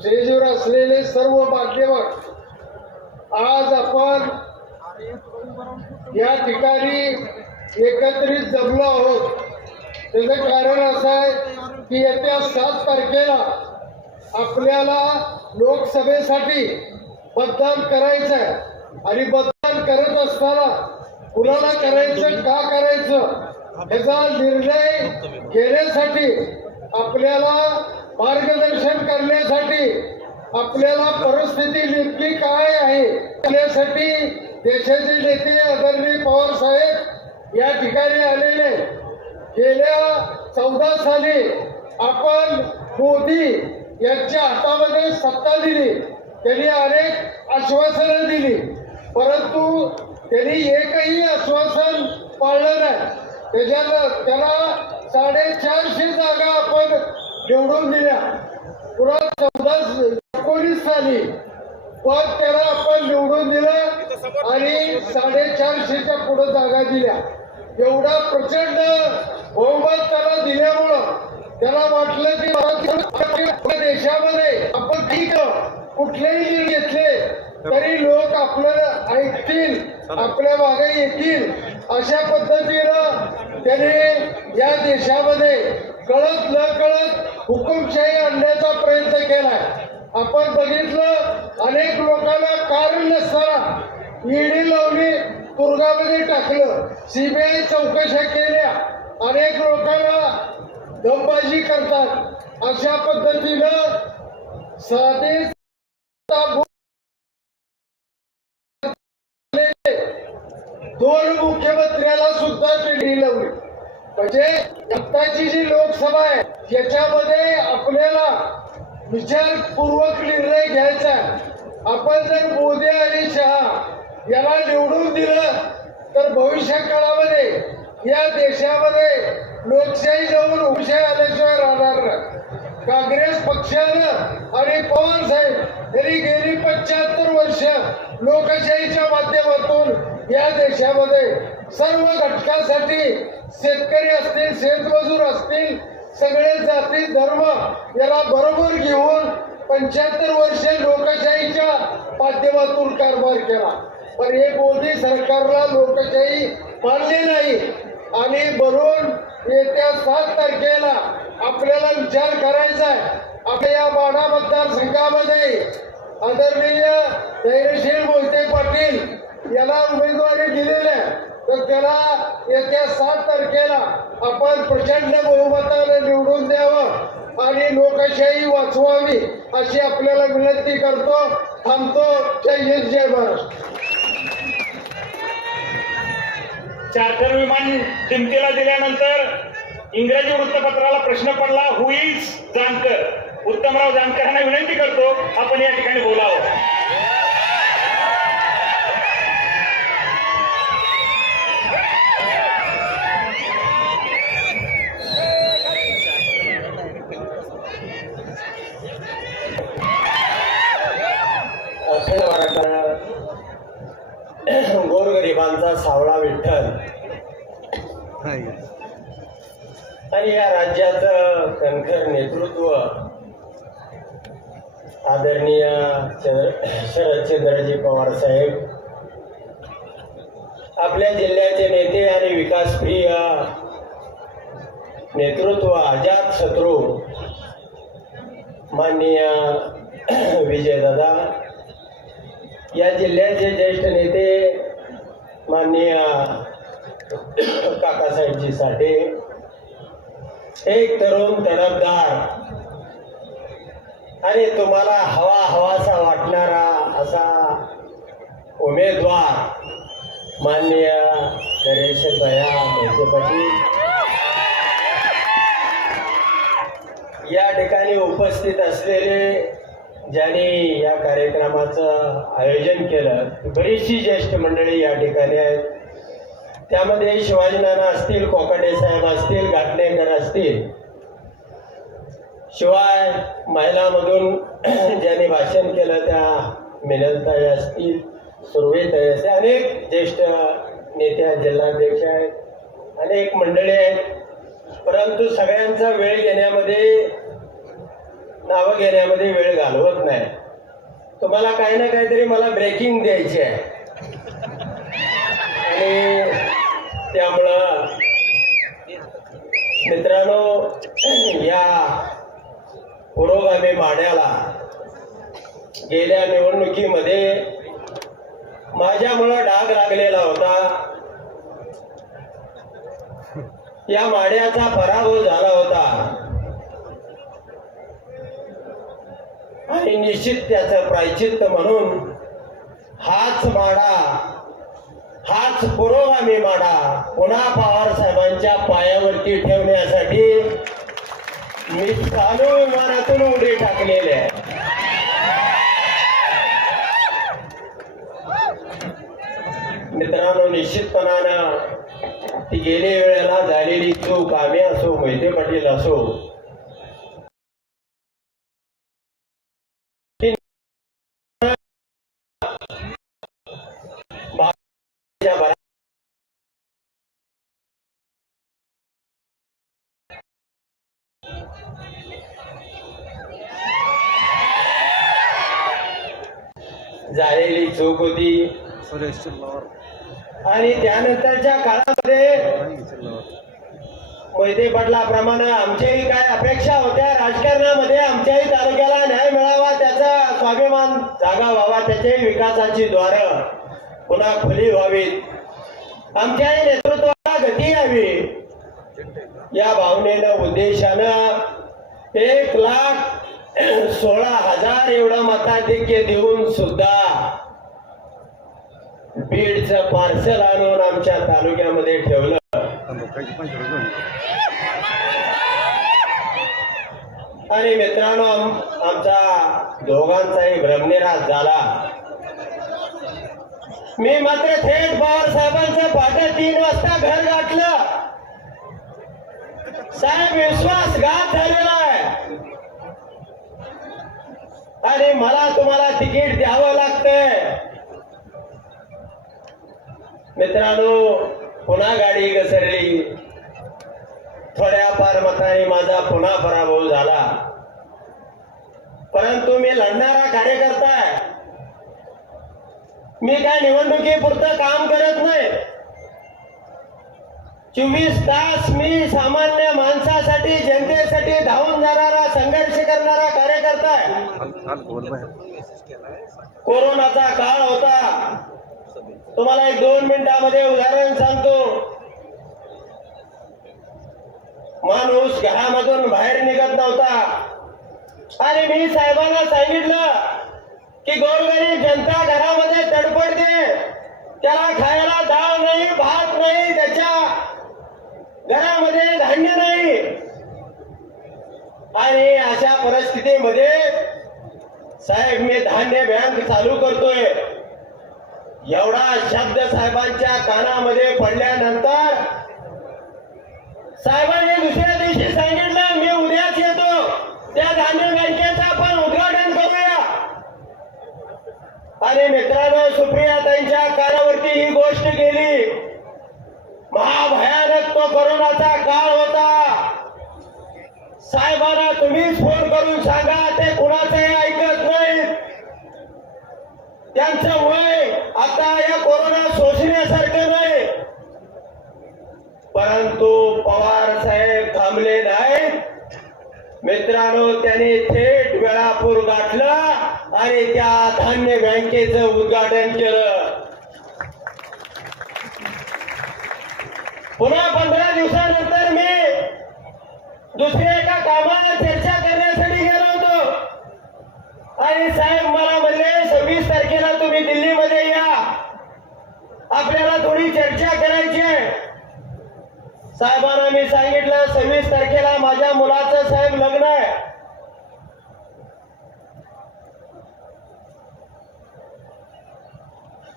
स्टेजवर असलेले सर्व मान्यवर आज आपण या ठिकाणी एकत्रित जमलो आहोत. त्याचं कारण असं आहे की येत्या सात तारखेला आपल्याला लोकसभेसाठी मतदान करायचं आहे आणि मतदान करत असताना कुणाला करायचं का करायचं याचा निर्णय घेण्यासाठी आपल्याला मार्गदर्शन करण्यासाठी आपल्याला परिस्थिती नेमकी काय आहे त्यासाठी देशाचे नेते आदरणीय पवार साहेब या ठिकाणी आलेले गेल्या चौदा साली आपण मोदी यांच्या हातामध्ये सत्ता दिली. त्यांनी अनेक आश्वासनं दिली. परंतु त्यांनी एकही आश्वासन पाळलं नाही. त्याच्यात त्याला साडेचारशे जागा आपण निवडून दिल्या पुन्हा चौदा एकोणीस साली पण त्याला आपण निवडून दिलं आणि साडेचारशेच्या पुढे जागा दिल्या. एवढा प्रचंड बहुमत त्याला दिल्यामुळं त्याला वाटलं की आपल्या देशामध्ये आपण ठीक कुठलेही निर्णय घेतले तरी लोक आपल्याला ऐकतील आपल्या मागे येतील. अशा पद्धतीनं त्याने या देशामध्ये कळत न कळत हुकुमशाही आणण्याचा प्रयत्न केलाय. आपण बघितलं अनेक लोकांना कारण नसताना ईडी लावली तुरुंगामध्ये टाकलं सीबीआय चौकशा केल्या. अनेक लोकांना दमबाजी करतात. अशा पद्धतीनं साधे दोन मुख्यमंत्र्याला सुद्धा चिडी लावली. म्हणजे आत्ताची जी लोकसभा आहे त्याच्यामध्ये आपल्याला विचारपूर्वक निर्णय घ्यायचा आपण जर मोदी आणि शहा याला निवडून दिलं तर भविष्य काळामध्ये या देशामध्ये लोकशाही जाऊन हुशाही आल्याशिवाय राहणार नाही. काँग्रेस पक्षानं आणि पवार साहेब यांनी गेली पंच्याहत्तर वर्ष लोकशाहीच्या माध्यमातून या देशामध्ये सर्व घटकासाठी शेतकरी असतील शेतमजूर असतील सगळे जाती धर्म याला बरोबर घेऊन पंच्याहत्तर वर्ष लोकशाहीच्या माध्यमातून कारभार केला. पण हे मोदी सरकारला लोकशाही मान्य नाही आणि म्हणून येत्या सात तारखेला आपल्याला विचार करायचा आहे. आपल्या या माढा मतदारसंघामध्ये आदरणीय धैर्यशील मोहिते पाटील याला उमेदवारी दिलेल्या आहे. तर त्याला येत्या सात तारखेला आपण प्रचंड बहुमताने निवडून द्यावं आणि लोकशाही वाचवावी अशी आपल्याला विनंती करतो. थांबतो. जय हिंद जय महाराष्ट्र. चार्टर विमान चिमतीला दिल्यानंतर इंग्रजी वृत्तपत्राला प्रश्न पडला हु इज जानकर उत्तमराव जानकर यांना विनंती करतो आपण या ठिकाणी बोलावं. गोरगरिबांचा सावळा विठ्ठल. आणि या राज्याचं कणखर नेतृत्व आदरणीय चंद्र शरदचंद्रजी पवार साहेब आपल्या जिल्ह्याचे नेते आणि विकासप्रिय नेतृत्व अजात शत्रू माननीय विजयदादा या जिल्ह्याचे ज्येष्ठ नेते माननीय काकासाहेबजी साठे एक तरुण तडफदार आणि तुम्हाला हवा हवासा वाटणारा असा उमेदवार माननीय नरेश भया मोहिते या ठिकाणी उपस्थित असलेले ज्याने या कार्यक्रमाचं आयोजन केलं बरीचशी ज्येष्ठ मंडळी या ठिकाणी आहेत. त्यामध्ये शिवाजीनाना असतील कोकडे साहेब असतील घाटणेकर असतील. शिवाय महिलामधून ज्याने भाषण केलं त्या मिनलताई असतील सुरवेताई असे अनेक ज्येष्ठ नेते आहेत जिल्हाध्यक्ष आहेत अनेक मंडळी आहेत. परंतु सगळ्यांचा वेळ घेण्यामध्ये नावं घेण्यामध्ये वेळ घालवत नाही. तुम्हाला काही ना काहीतरी मला ब्रेकिंग द्यायची आहे आणि त्यामुळं मित्रांनो या पुरोगामी माड्याला गेल्या निवडणुकीमध्ये माझ्यामुळं डाग लागलेला होता. या माड्याचा पराभव झाला होता. आणि निश्चित त्याचं प्रायचित्त म्हणून हाच माडा हाच पुरोगामी माडा पुन्हा पवार साहेबांच्या पायावरती ठेवण्यासाठी मी चालू विमानातून उडी टाकलेली आहे. मित्रांनो निश्चितपणानं ती गेल्या वेळेला झालेली चूक आम्ही असो मोहिते पाटील असो झालेली चूक होती. आणि त्यानंतरच्या काळामध्ये चिल्लावर मोहिते पाटलाप्रमाणे आमच्याही काय अपेक्षा होत्या. राजकारणामध्ये आमच्याही तालुक्याला न्याय मिळावा त्याचा स्वाभिमान जागा व्हावा त्याच्याही विकासाची द्वार पुन्हा खुली व्हावीत. आमच्याही नेतृत्वाला गती यावी. या भावनेनं उद्देशानं एक लाख सोळा हजार एवढं मताधिक्य देऊन सुद्धा बीडचं पार्सल आणून आमच्या तालुक्यामध्ये ठेवलं. आणि मित्रांनो आमचा दोघांचाही भ्रमनिराश झाला. मी मात्र थेट पवार साहेबांचं पहाटे तीन वाजता घर गाठलं. साहेब विश्वासघात झालेला आहे. आणि मला तुम्हाला तिकीट द्यावं लागतंय. मित्रांनो पुन्हा गाडी घसरली. थोड्याफार मताने माझा पुन्हा पराभव झाला. परंतु मी लढणारा कार्यकर्ता आहे. मी काय निवडणुकीपुरतं काम करत नाही. चोवीस तास मी सामान्य माणसासाठी जनतेसाठी धावून जाणारा संघर्ष करणारा कार्यकर्ता आहे. कोरोनाचा काळ होता. तुम्हाला एक दोन मिनिटामध्ये उदाहरण सांगतो. माणूस घरामधून बाहेर निघत नव्हता. आणि मी साहेबांना सांगितलं की गोरगरीब जनता घरामध्ये तडपडते त्याला खायला डाळ नाही भात नाही त्याच्या घरामध्ये धान्य नाही. आणि अशा परिस्थितीमध्ये साहेब मी धान्य बँक चालू करतोय. एवढा शब्द साहेबांच्या कानामध्ये पडल्यानंतर साहेबांनी दुसऱ्या दिवशी सांगितलं मी उद्याच येतो. त्या ग्रामीण बँकेचं आपण उद्घाटन करूया. आणि मित्रांनो सुप्रिया त्यांच्या कानावरती ही गोष्ट गेली. महाभयानक तो कोरोनाचा काळ होता. साहेबांना तुम्हीच फोन करून सांगा ते कुणाचंही ऐकत नाहीत. त्यांचं वय आता या कोरोना सोसण्यासारखं नाही. परंतु पवार साहेब थांबले नाही मित्रांनो त्यांनी थेट वेळापूर गाठला आणि त्या धान्य बँकेचं उद्घाटन केलं. पुन्हा पंधरा दिवसानंतर मी दुसऱ्या एका कामाला चर्चा करण्यासाठी गेलो होतो. आणि साहेब मला म्हणले सव्वीस तारखेला तुम्ही दिल्लीमध्ये या. आपल्याला थोडी चर्चा करायची आहे. साहेबांना मी सांगितलं सव्वीस तारखेला माझ्या मुलाचं साहेब लग्न आहे.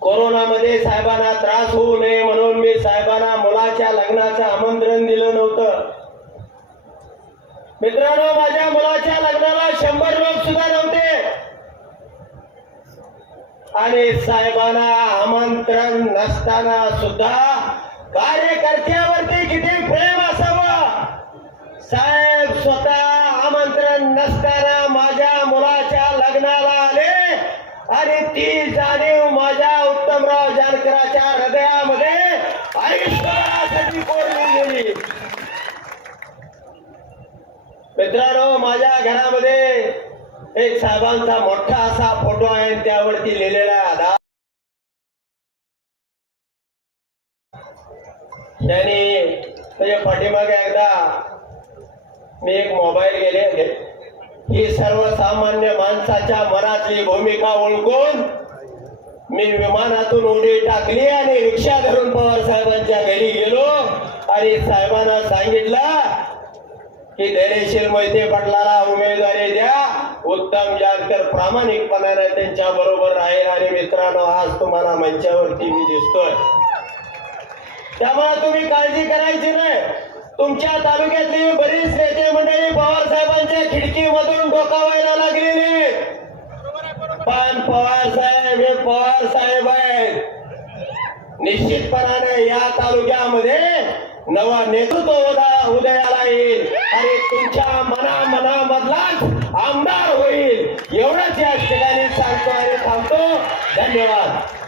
कोरोनामध्ये साहेबांना त्रास होऊ नये म्हणून मी साहेबांना मुलाच्या लग्नाचं आमंत्रण दिलं नव्हतं. मित्रांनो माझ्या मुलाच्या लग्नाला शंभर लोक सुद्धा नव्हते. आणि साहेबांना आमंत्रण नसताना सुद्धा कार्यकर्त्यावरती किती प्रेम असावं? साहेब स्वतः आमंत्रण नसताना माझ्या मुलाच्या लग्नाला आले आणि ती जाणीव माझ्या उत्तमराव जानकराच्या हृदयामध्ये आयुष्यभरासाठी कोरली गेली. मित्रांनो माझ्या घरामध्ये एक साहेबांचा मोठा असा फोटो आहे त्यावरती लिहिलेला त्यांनी त्याच्या पाठीमागे एकदा मी एक मोबाईल गेले ही सर्वसामान्य माणसाच्या मनातली भूमिका ओळखून मी विमानातून उडी टाकली आणि रिक्षा धरून पवार साहेबांच्या घरी गेलो. आणि साहेबांना सांगितलं की धैर्यशील मोहिते पाटलाला उमेदवारी द्या. उत्तम जानकर प्रामाणिकपणाने त्यांच्या बरोबर राहील. आणि मित्रांनो आज तुम्हाला मंचावरती मी दिसतोय. त्यामुळे तुम्ही काळजी करायची नाही. तुमच्या तालुक्यातली बरीच नेते मंडळी पवार साहेबांच्या खिडकीमधून डोकावायला लागलेली पण पवार साहेब हे पवार साहेब आहेत. निश्चितपणाने या तालुक्यामध्ये नवा नेतृत्व उदयाला येईल. आणि तुमच्या मना मनामधलाच आमदार होईल. एवढंच या ठिकाणी सांगतो आणि थांबतो. धन्यवाद.